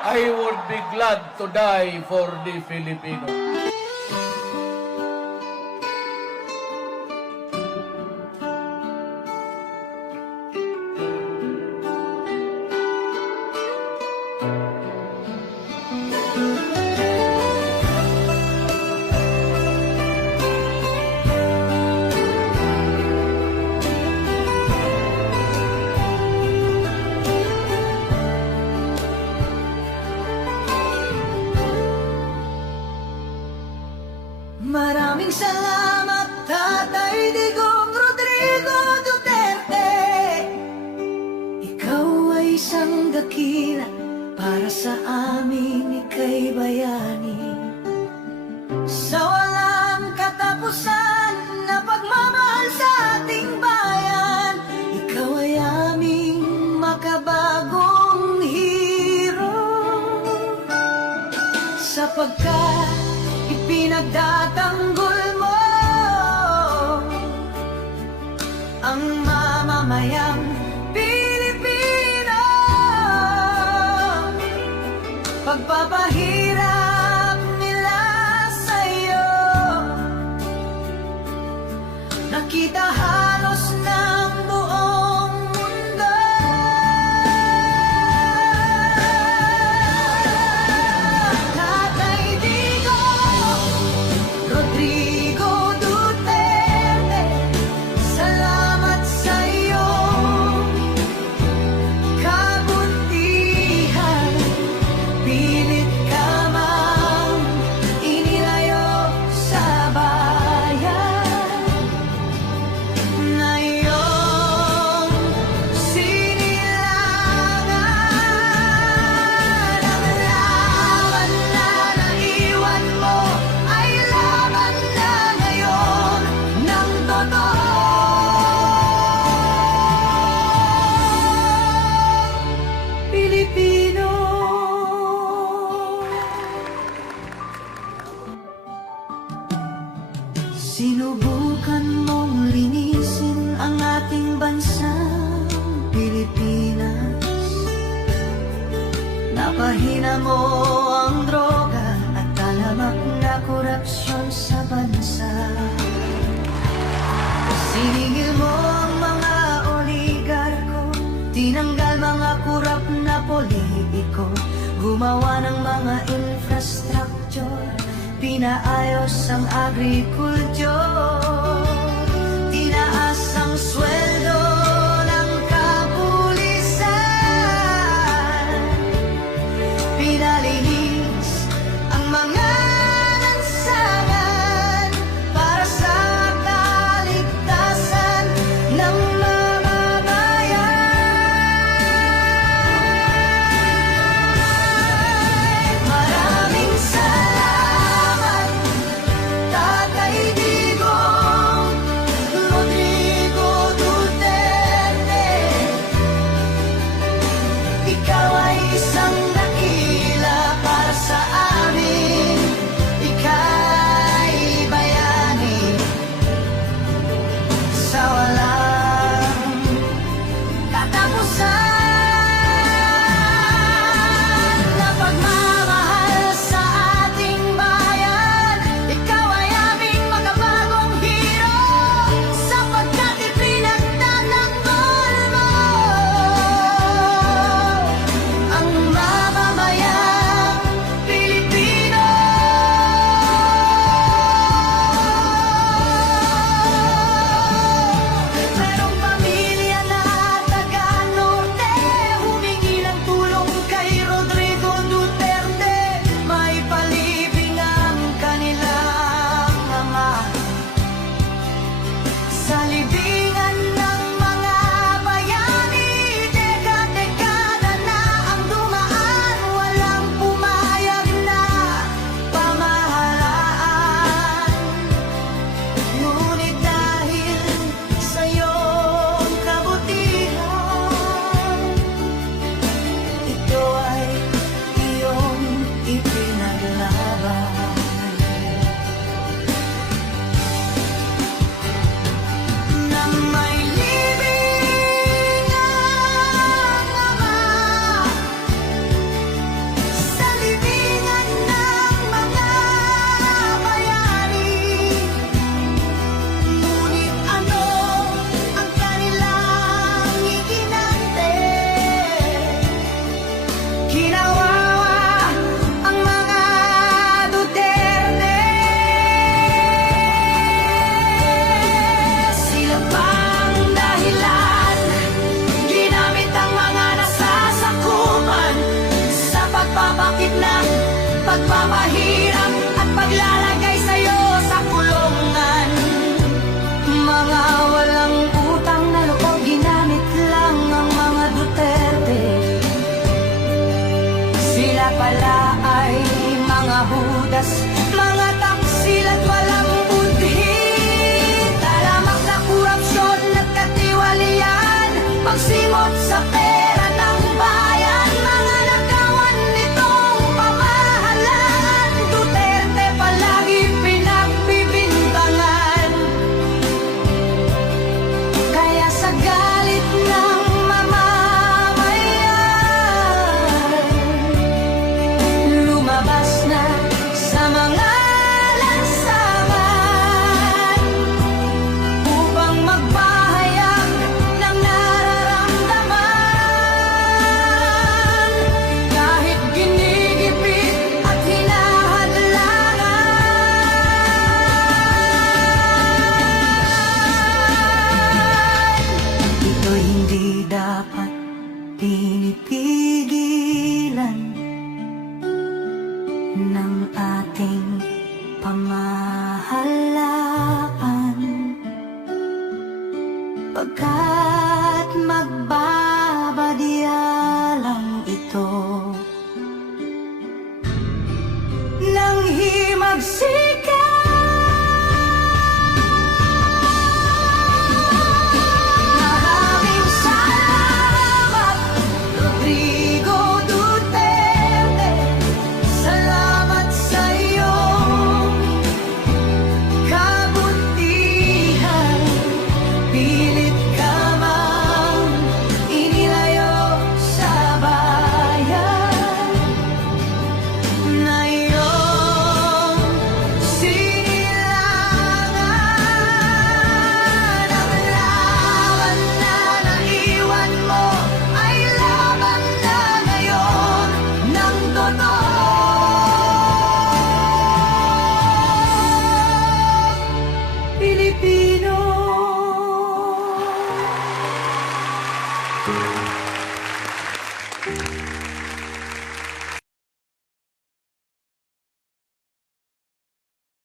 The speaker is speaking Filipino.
I would be glad to die for the Filipino. Maraming salamat, Tatay Digong Rodrigo Duterte. Ikaw ay isang dakila para sa amin, ika'y bayani. Sa walang katapusan na pagmamahal sa ating bayan, ikaw ay aming makabagong hero. Sapagkat ipinagtatanggol mo ang mamamayang Pilipino. Pagpapahirap nila sa'yo, nakita halos ng buong mundo. Tatay Digong Rodrigo Duterte, salamat sa iyong kabutihan. Pilit ka mang inilayo sa bayan na iyong sinilangan. Ang laban na naiwan mo ay laban na ngayon ng totoong Pilipino. Sinubukan mong linisin ang ating bansang Pilipinas. Napahina mo ang droga at talamak na korupsyon sa bansa. Siningil mo ang mga oligarko, tinanggal mga kurap na politiko, gumawa ng mga infrastructure, pinaayos ang agrikultur, tinaas ang sweldo ng kapulisan, pinalinis ang mga lansangan para sa kaligtasan ng mamamayan. Maraming salamat, Tatay Digong Kinawawa ang mga Duterte. Sila pang dahilan, ginamit ang mga nasasakupan sa pagpapakidnap, pagpapahirap at paglalagay sa'yo sa kulungan. Mga walang utang na loob, ginamit lang ang mga Duterte. Sila pala ay mga hudas, mga taksil at walang budhi. Talamak na korupsyon at katiwalian, pagsimot sa pera ng bayan. Mga nagawan nitong pamahalaan, Duterte palagi pinagbibintangan. Kaya sa galit ng mamamayan, lumabas na sa mga lansangan upang magpahayag ng nararamdaman. Kahit ginigipit at hinahadlangan, ito'y hindi dapat pinipigilan ng ating pamahalaan, pagkat magbabadya lang ito ng himagsikan